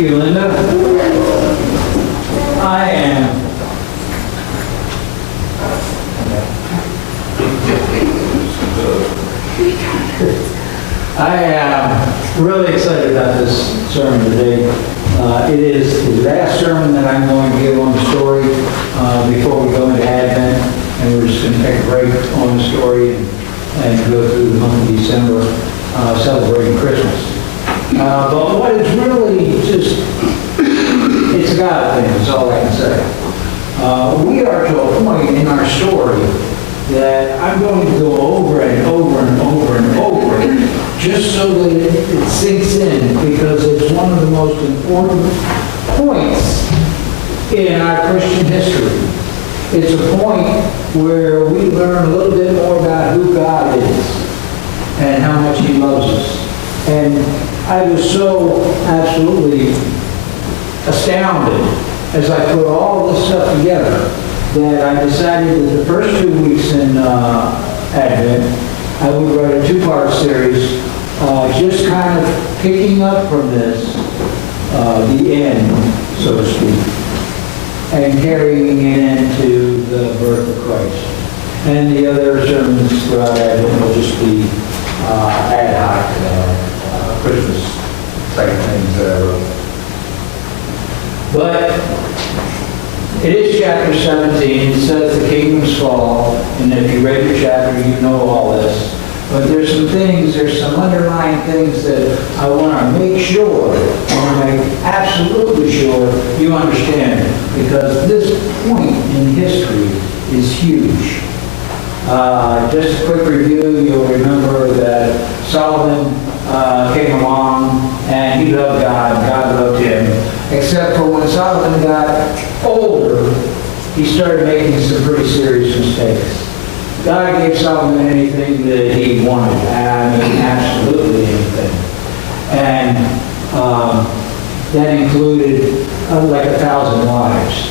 Thank you, Linda. I am really excited about this sermon today. It is the last sermon that I'm going to give on the story before we go into Advent, and we're just going to take a break on the story and go through the month of December celebrating Christmas. But what is really just, it's a God thing, is all I can say. We are to a point in our story that I'm going to go over and over and over and over just so that it sinks in, because it's one of the most important points in our Christian history. It's a point where we learn a little bit more about who God is and how much He loves us. And I was so absolutely astounded as I put all this stuff together that I decided that the first 2 weeks in Advent, I would write a two-part series, just kind of picking up from this, the end, so to speak, and carrying it into the birth of Christ. And the other sermons throughout Advent will just be ad hoc Christmas type things that I wrote. But it is chapter 17. It says the kingdoms fall, and if you read your chapter, you know all this. But there's some underlying things that I want to make sure, I want to make absolutely sure you understand, because this point in history is huge. Just a quick review, you'll remember that Solomon came along and he loved God, God loved him, except for when Solomon got older, he started making some pretty serious mistakes. God gave Solomon anything that he wanted. I mean, absolutely anything. And that included like 1,000 wives.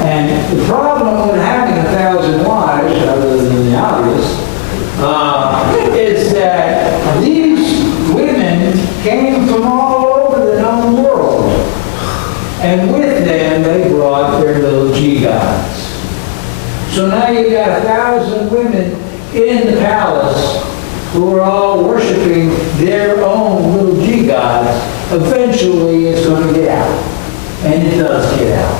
And the problem with having 1,000 wives, other than the obvious, is that these women came from all over the known world. And with them, they brought their little G-gods. So now you've got 1,000 women in the palace who are all worshiping their own little G-gods. Eventually, it's going to get out. And it does get out.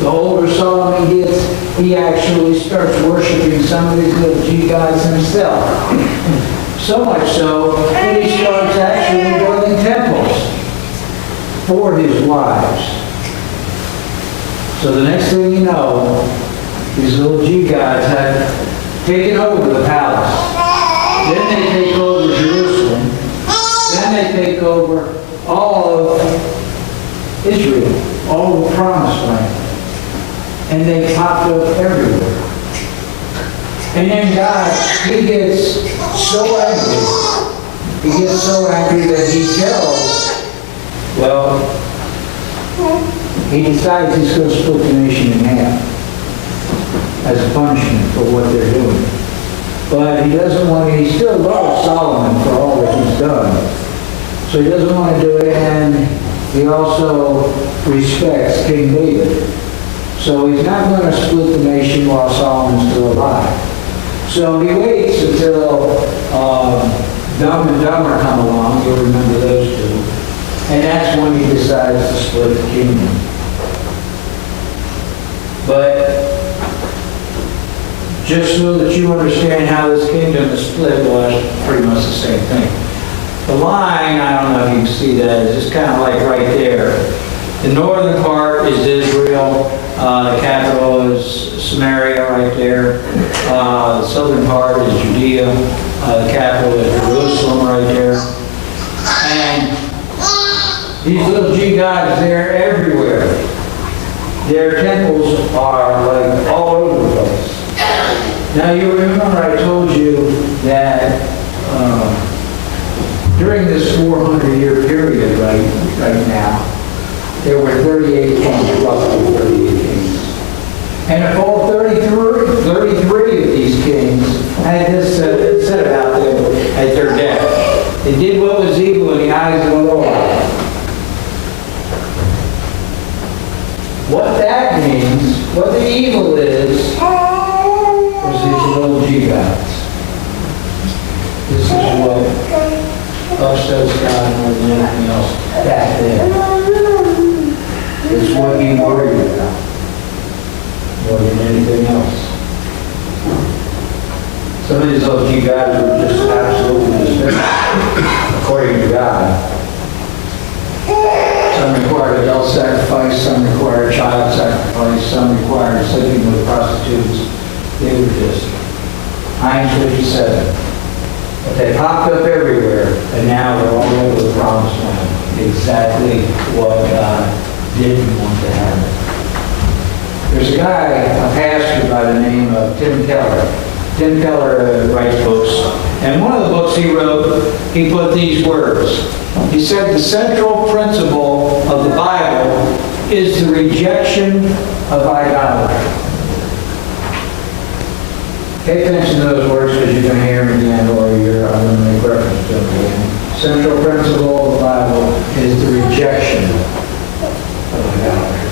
The older Solomon gets, he actually starts worshiping some of these little G-gods himself. So much so that he starts actually building temples for his wives. So the next thing you know, these little G-gods have taken over the palace. Then they take over Jerusalem. Then they take over all of Israel, all of the promised land. And they popped up everywhere. And then God, He gets so angry. He gets so angry that He tells, He decides He's going to split the nation in half as a punishment for what they're doing. But He doesn't want to, He still loves Solomon for all that he's done. So He doesn't want to do it, and He also respects King David. So He's not going to split the nation while Solomon's still alive. So He waits until Dumb and Dumber come along. You'll remember those two. And that's when He decides to split the kingdom. But just so that you understand how this kingdom is split, well, it's pretty much the same thing. The line, I don't know if you can see that, is just kind of like right there. The northern part is Israel. The capital is Samaria right there. The southern part is Judea. The capital is Jerusalem right there. And these little G-gods, they're everywhere. Their temples are like all over the place. Now you remember I told you that during this 400-year period right now, there were 38 kings, roughly 38 kings. And if all 33 of these kings had this said about them at their death, they did what was evil in the eyes of the Lord. evil is these little G gods. This is what upsets God more than anything else back then. It's what he worried about more than anything else. Some of these little G gods were just absolutely despicable, according to God. Some required adult sacrifice, some required child sacrifice, some required sleeping with prostitutes. They were just Heinz 57. But they popped up everywhere, and now they're all over the promised land. Exactly what God didn't want to happen. There's a guy, a pastor by the name of Tim Keller. Tim Keller writes books, and one of the books he wrote, he put these words. He said the central principle of the Bible is the rejection of idolatry. Pay attention to those words because you're going to hear them again, or I'm going to make reference to them again. Central principle of the Bible is the rejection of idolatry.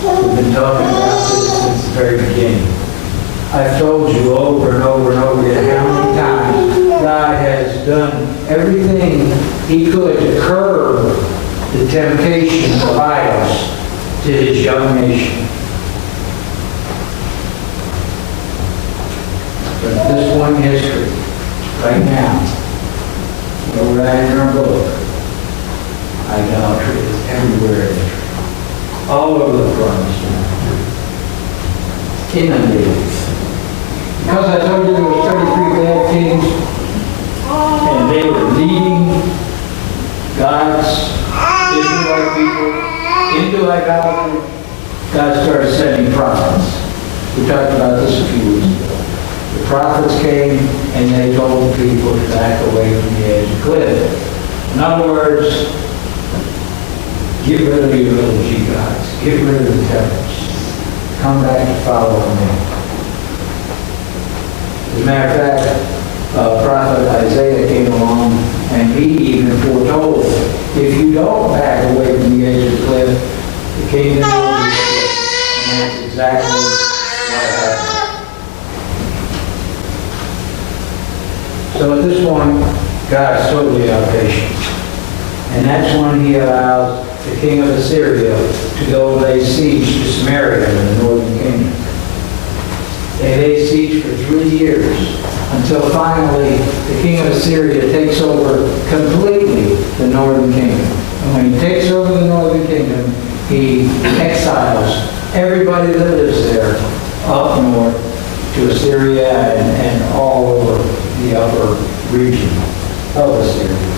We've been talking about this since the very beginning. I've told you over and over and over again how many times God has done everything he could to curb the temptation of idols to his young nation. But at this point in history, right now, where we're at in our book, idolatry is everywhere in Israel. All over the promised land. Inundated. Because I told you there were 33 bad kings, and they were leading God's Israelite people into idolatry, God started sending prophets. We talked about this a few weeks ago. The prophets came and they told people to back away from the edge of the cliff. In other words, get rid of your little G gods. Get rid of the temples. Come back to follow me. As a matter of fact, prophet Isaiah came along and he even foretold, if you don't back away from the edge of the cliff, the kingdom will be split. And that's exactly what happened. So at this point, God is totally out of patience. And that's when he allows the king of Assyria to go lay siege to Samaria in the northern kingdom. They lay siege for 3 years until finally the king of Assyria takes over completely the northern kingdom. And when he takes over the northern kingdom, he exiles everybody that lives there up north to Assyria and all over the upper region of Assyria.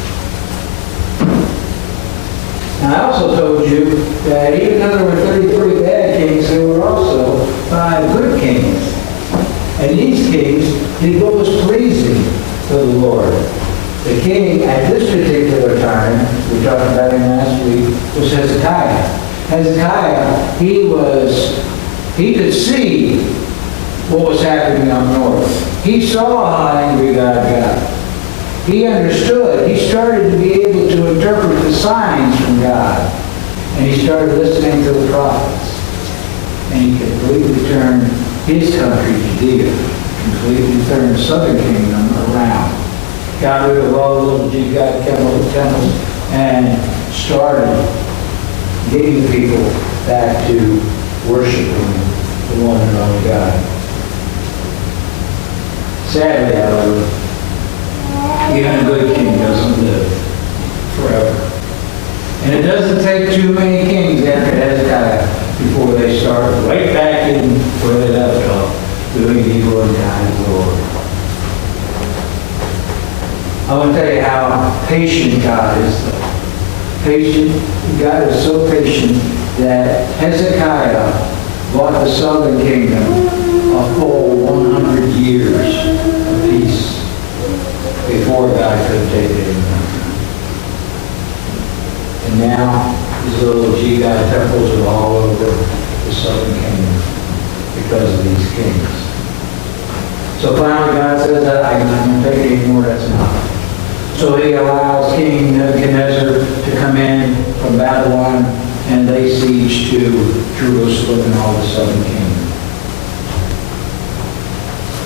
Now, I also told you that even though there were 33 bad kings, there were also 5 good kings. And these kings did what was pleasing to the Lord. The king at this particular time, we talked about him last week, was Hezekiah. Hezekiah, he could see what was happening up north. He saw how angry God got. He understood. He started to be able to interpret the signs from God. And he started listening to the prophets. And he completely turned his country, Judea, completely turned the southern kingdom around. Got rid of all the little G-God temples and started getting the people back to worshiping the one and only God. Sadly, however, even a good king doesn't live forever. And it doesn't take too many kings after Hezekiah before they start right back in where they left off, doing evil in the eyes of the Lord. I want to tell you how patient God is, though. Patient. God is so patient that Hezekiah bought the southern kingdom a full 100 years of peace before God could take it anymore. And now these little G-God temples are all over the southern kingdom because of these kings. So finally God says, I'm not going to take it anymore, that's enough. So he allows King Nebuchadnezzar to come in from Babylon and lay siege to Jerusalem and all the southern kingdom.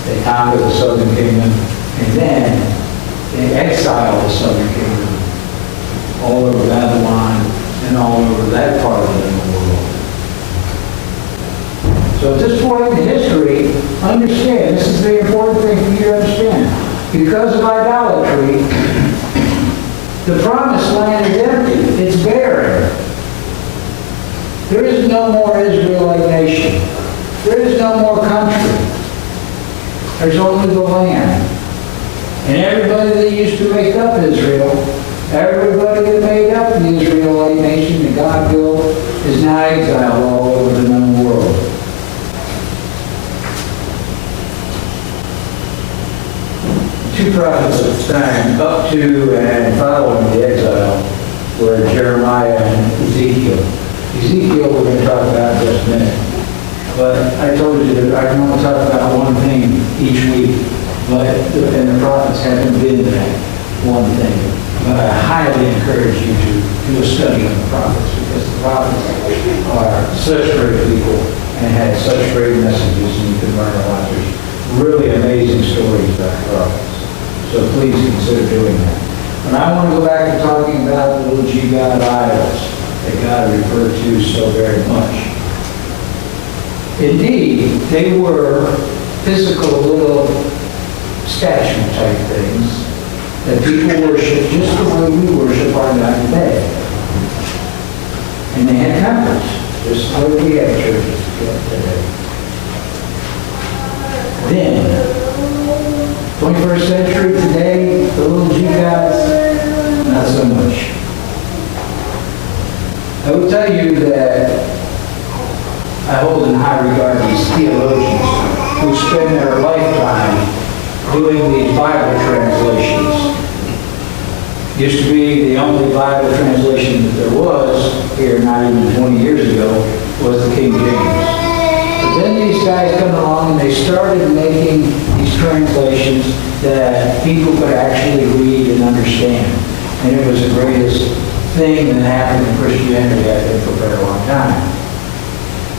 They conquered the southern kingdom, and then they exiled the southern kingdom all over Babylon and all over that part of the world. So at this point in history, understand, this is the important thing for you to understand. Because of idolatry, the promised land is empty. It's barren. There is no more Israelite nation. There is no more country. There's only the land. And everybody that used to make up Israel, everybody that made up the Israelite nation that God built, is now exiled all over the known world. Two prophets of the time, up to and following the exile, were Jeremiah and Ezekiel. Ezekiel we're going to talk about in just a minute. But I told you that I can only talk about one thing each week. And the prophets haven't been that one thing. But I highly encourage you to do a study on the prophets, because the prophets are such great people and had such great messages, and you can learn a lot. There's really amazing stories about the prophets. So please consider doing that. And I want to go back to talking about the little G God idols that God referred to so very much. Indeed, they were physical little statue type things that people worship just the way we worship our God today. And they had temples, just the way we have churches today. Then, 21st century today, the little G gods, not so much. I will tell you that I hold in high regard these theologians who spend their lifetime doing these Bible translations. Used to be the only Bible translation that there was here, not even 20 years ago, was the King James. But then these guys come along and they started making these translations that people could actually read and understand. And it was the greatest thing that happened in Christianity, I think, for a very long time.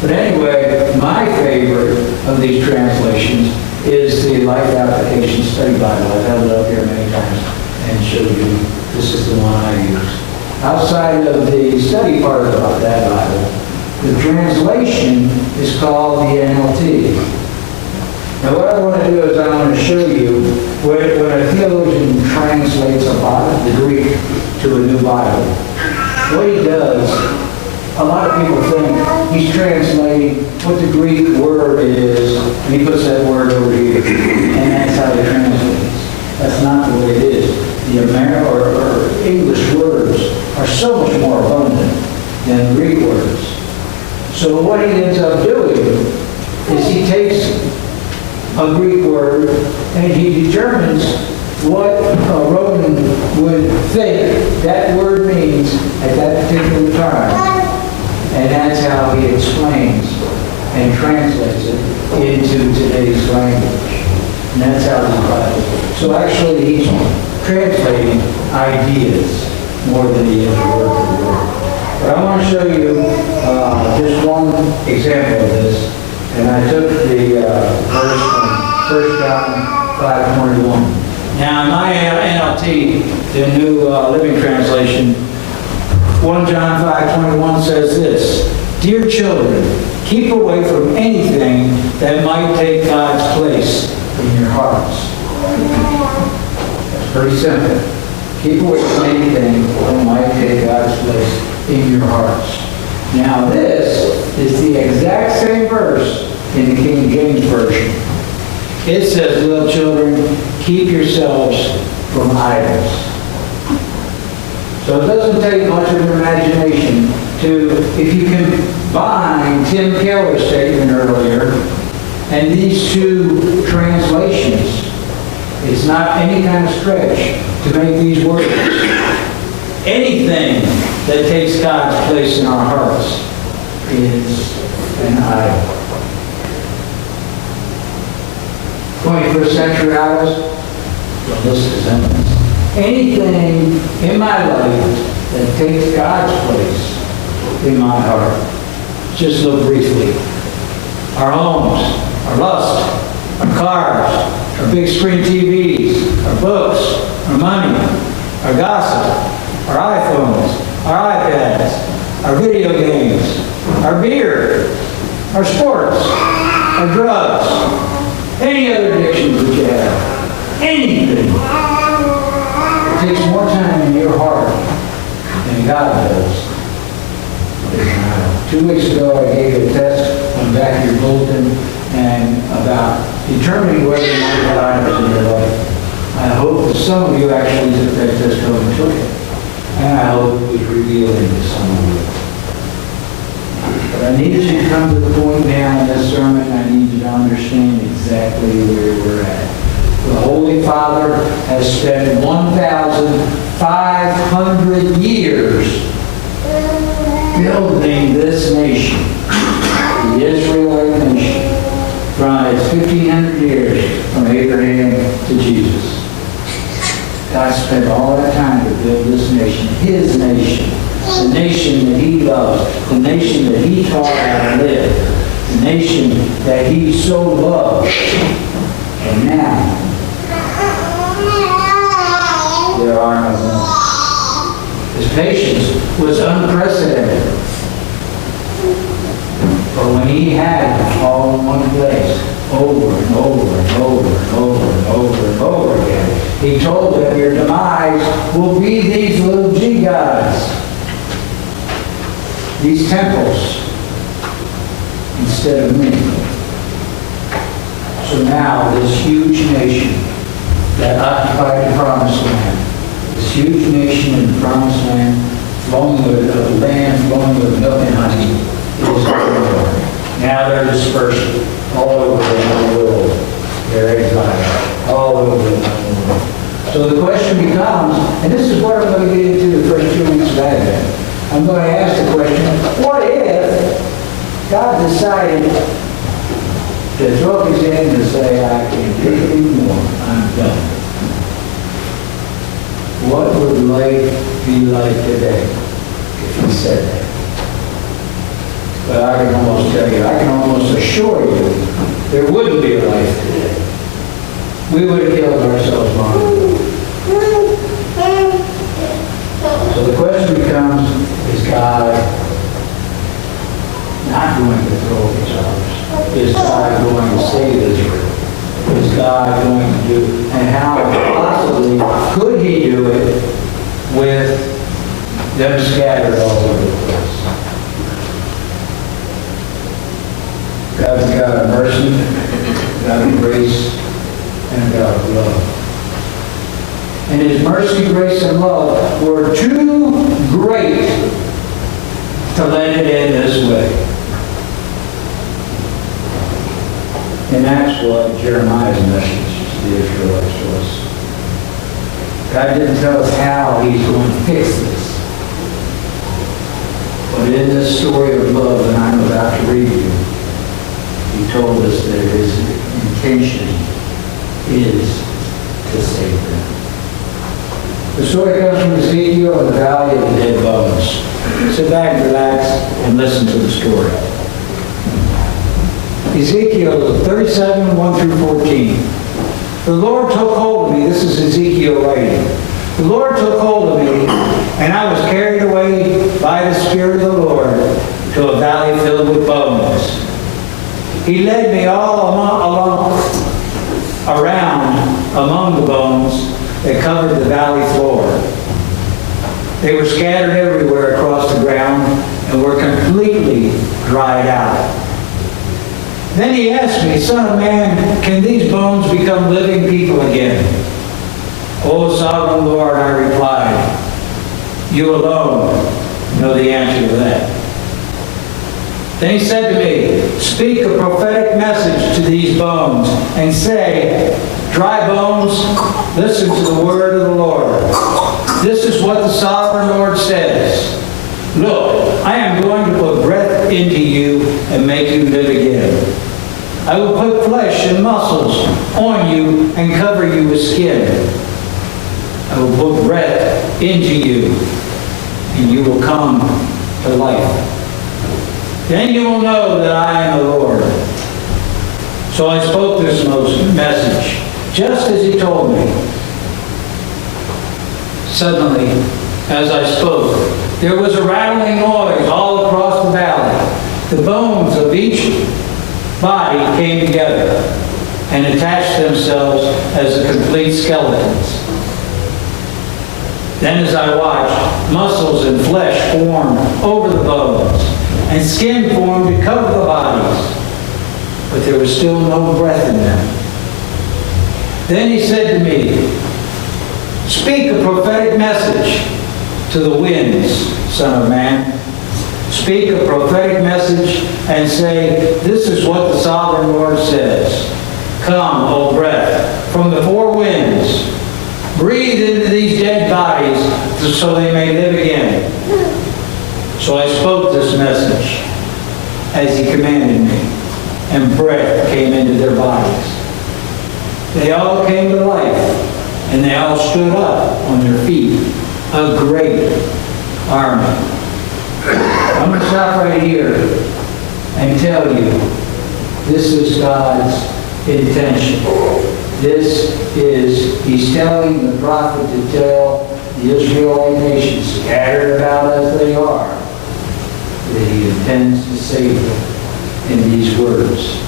But anyway, my favorite of these translations is the Life Application Study Bible. I've held it up here many times and showed you this is the one I use. Outside of the study part of that Bible, the translation is called the NLT. Now what I want to do is I want to show you when a theologian translates the Greek to a new Bible. What he does, a lot of people think he's translating what the Greek word is, and he puts that word over here, and that's how he translates. That's not the way it is. The American or English words are so much more abundant than Greek words. So what he ends up doing is he takes a Greek word and he determines what a Roman would think that word means at that particular time. And that's how he explains and translates it into today's language. And that's how he applies it. So actually he's translating ideas more than he is word for word. But I want to show you just one example of this. And I took the verse from 1 John 5:21. Now in my NLT, the New Living Translation, 1 John 5:21 says this: "Dear children, keep away from anything that might take God's place in your hearts." That's pretty simple. Keep away from anything that might take God's place in your hearts. Now this is the exact same verse in the King James Version. It says, "Little children, keep yourselves from idols." So it doesn't take much of an imagination to, if you combine Tim Keller's statement earlier and these two translations, it's not any kind of stretch to make these words. Anything that takes God's place in our hearts is an idol. 21st century idols, the list is endless. Anything in my life that takes God's place in my heart. Just look briefly. Our homes, our lust, our cars, our big screen TVs, our books, our money, our gossip, our iPhones, our iPads, our video games, our beer, our sports, our drugs, any other addictions that you have, anything. It takes more time in your heart than God does. 2 weeks ago, I gave a test on the back of your bulletin and about determining whether or not God is in your life. I hope that some of you actually took that test home and took it. And I hope it was revealing to some of you. But I need you to come to the point now in this sermon. I need you to understand exactly where we're at. The Holy Father has spent 1,500 years building this nation, the Israelite nation, from its 1,500 years from Abraham to Jesus. God spent all that time to build this nation, His nation, the nation that He loves, the nation that He taught how to live, the nation that He so loved. And now, there are no more. His patience was unprecedented. But when He had it all in one place, over and over and over and over and over and over again, He told them, your demise will be these little G gods, these temples, instead of me. So now this huge nation that occupied the Promised Land, this huge nation in the Promised Land, flowing with milk and honey, is over. Now they're dispersed all over the world. They're exiled all over the world. So the question becomes, and this is what I'm going to get into the first 2 weeks of Advent. I'm going to ask the question, what if God decided to throw His hand and say, I can't take it anymore, I'm done? What would life be like today if He said that? But I can almost tell you, I can almost assure you, there wouldn't be a life today. We would have killed ourselves long ago. So the question becomes, is God not going to throw His arms? Is God going to save Israel? Is God going to do, and how possibly could He do it with them scattered all over the place? God's a God of mercy, God of grace, and God of love. And His mercy, grace, and love were too great to let it end this way. And that's what Jeremiah's message to the Israelites was. God didn't tell us how He's going to fix this. But in this story of love that I'm about to read you, He told us that His intention is to save them. The story comes from Ezekiel and the Valley of the Dead Bones. Sit back, relax, and listen to the story. Ezekiel 37, 1 through 14. The Lord took hold of me. This is Ezekiel writing. The Lord took hold of me, and I was carried away by the Spirit of the Lord to a valley filled with bones. He led me all around among the bones that covered the valley floor. They were scattered everywhere across the ground and were completely dried out. Then He asked me, Son of man, can these bones become living people again? O sovereign Lord, I replied, you alone know the answer to that. Then He said to me, speak a prophetic message to these bones and say, dry bones, listen to the word of the Lord. This is what the sovereign Lord says. Look, I am going to put breath into you and make you live again. I will put flesh and muscles on you and cover you with skin. I will put breath into you, and you will come to life. Then you will know that I am the Lord. So I spoke this message, just as he told me. Suddenly, as I spoke, there was a rattling noise all across the valley. The bones of each body came together and attached themselves as a complete skeletons. Then as I watched, muscles and flesh formed over the bones, and skin formed to cover the bodies, but there was still no breath in them. Then he said to me, "Speak a prophetic message to the winds, Son of Man. Speak a prophetic message and say, this is what the Sovereign Lord says. Come, O breath, from the four winds. Breathe into these dead bodies so they may live again." So I spoke this message as he commanded me, and breath came into their bodies. They all came to life, and they all stood up on their feet, a great army. I'm going to stop right here and tell you, this is God's intention. He's telling the prophet to tell the Israelite nation, scattered about as they are, that he intends to save them in these words.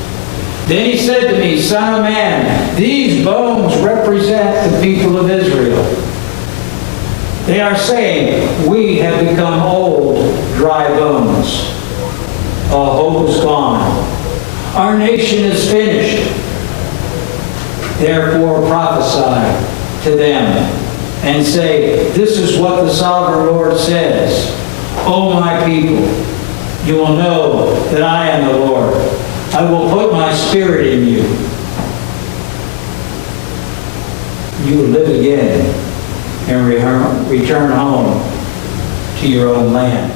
Then he said to me, "Son of man, these bones represent the people of Israel. They are saying, we have become old, dry bones. All hope is gone. Our nation is finished. Therefore prophesy to them and say, this is what the Sovereign Lord says. O my people, you will know that I am the Lord. I will put my spirit in you. You will live again and return home to your own land.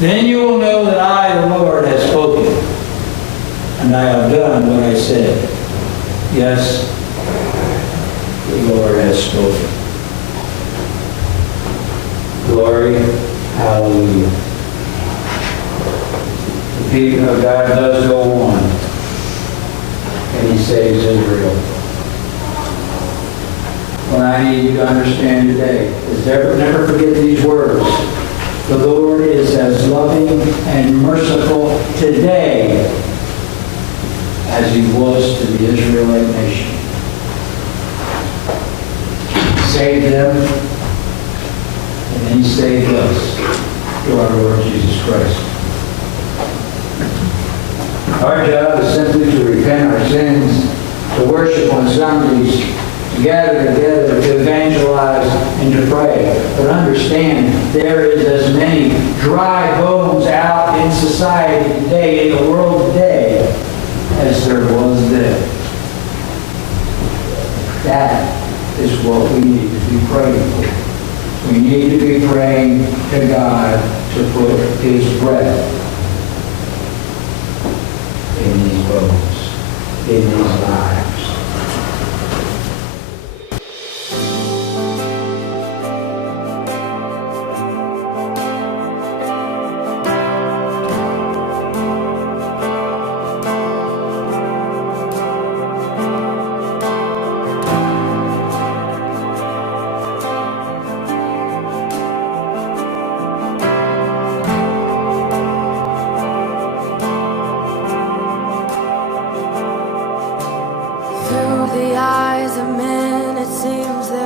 Then you will know that I, the Lord, have spoken, and I have done what I said. Yes, the Lord has spoken." Glory, hallelujah. The people of God does go on, and he saves Israel. What I need you to understand today is never forget these words. The Lord is as loving and merciful today as he was to the Israelite nation. He saved them, and he saved us through our Lord Jesus Christ. Our job is simply to repent our sins, to worship on Sundays, to gather together, to evangelize, and to pray. But understand, there is as many dry bones out in society today, in the world today, as there was then. That is what we need to be praying for. We need to be praying to God to put his breath in these bones, in these lives.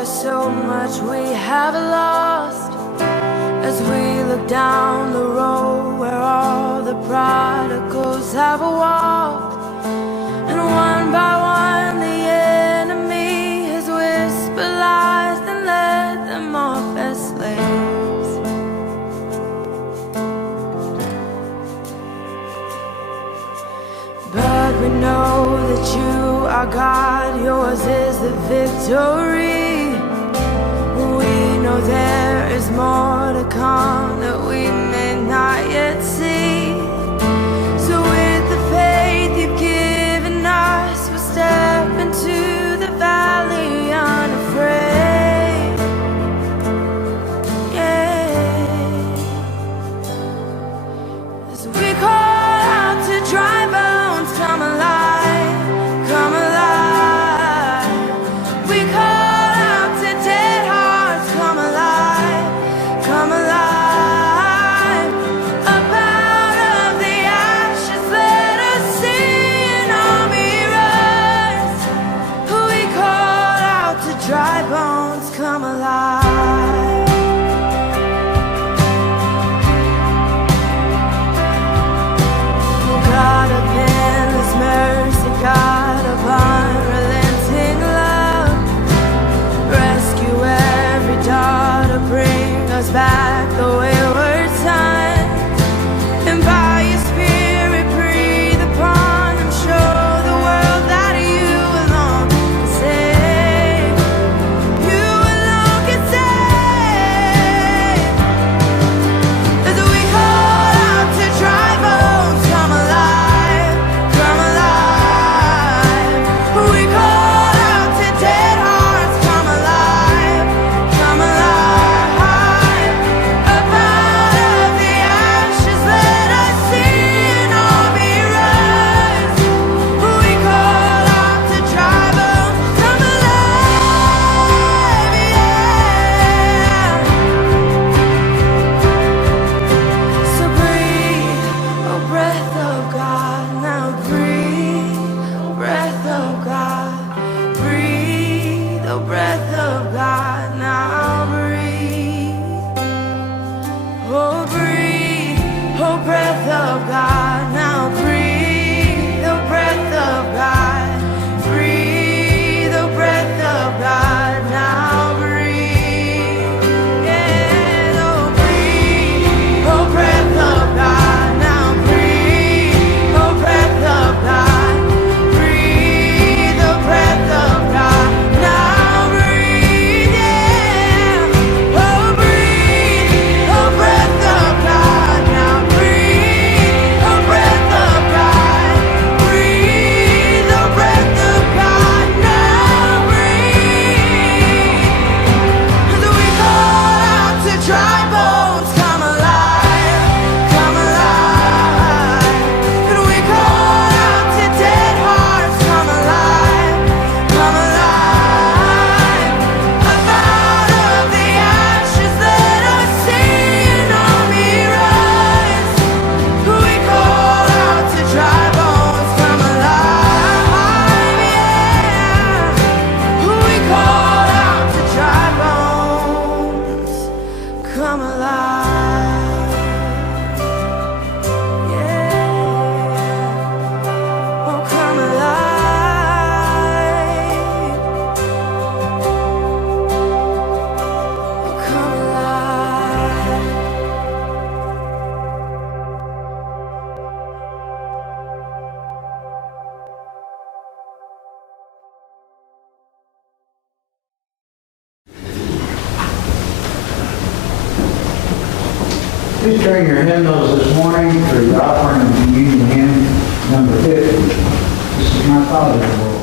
So much we have lost as we look down the road where all the prodigals have walked, and one by one the enemy has whispered lies and led them off as slaves. But we know that you are God, yours is the victory. We know there is more to come that we may not yet see. So with the faith you've given us, we'll step into the valley unafraid. Yeah. bones come alive. Oh God of endless mercy, God of unrelenting love, rescue every daughter, bring us back the wayward son, and by your spirit breathe upon them, show the world that you alone can save. You alone can save. As we call out to dry bones, come alive, come alive. We call out to dead hearts, come alive, come alive. Up out of the ashes, let us see an army rise. We call out to dry bones, come alive, yeah. So breathe, oh breath of God, now breathe, oh breath of God, breathe, oh breath of God, now breathe, oh breathe, oh breath of God, now breathe, oh breath of God, breathe, oh breath of God, now breathe, yeah, oh breathe, oh breath of God, now breathe, oh breath of God, breathe, oh breath of God, now breathe, yeah, oh breathe, oh breath of God, now breathe, oh breath of God, breathe, oh breath of God, now breathe. As we call out to dry bones, come alive, come alive. And we call out to dead hearts, come alive, come alive. Up out of the ashes, let us see an army rise. We call out to dry bones, come alive, yeah. We call out to dry bones, come alive, yeah. Oh, come alive, oh, come alive. Please turn your hymnals this morning for the offering of communion hymn number 50. This is my Father's Lord.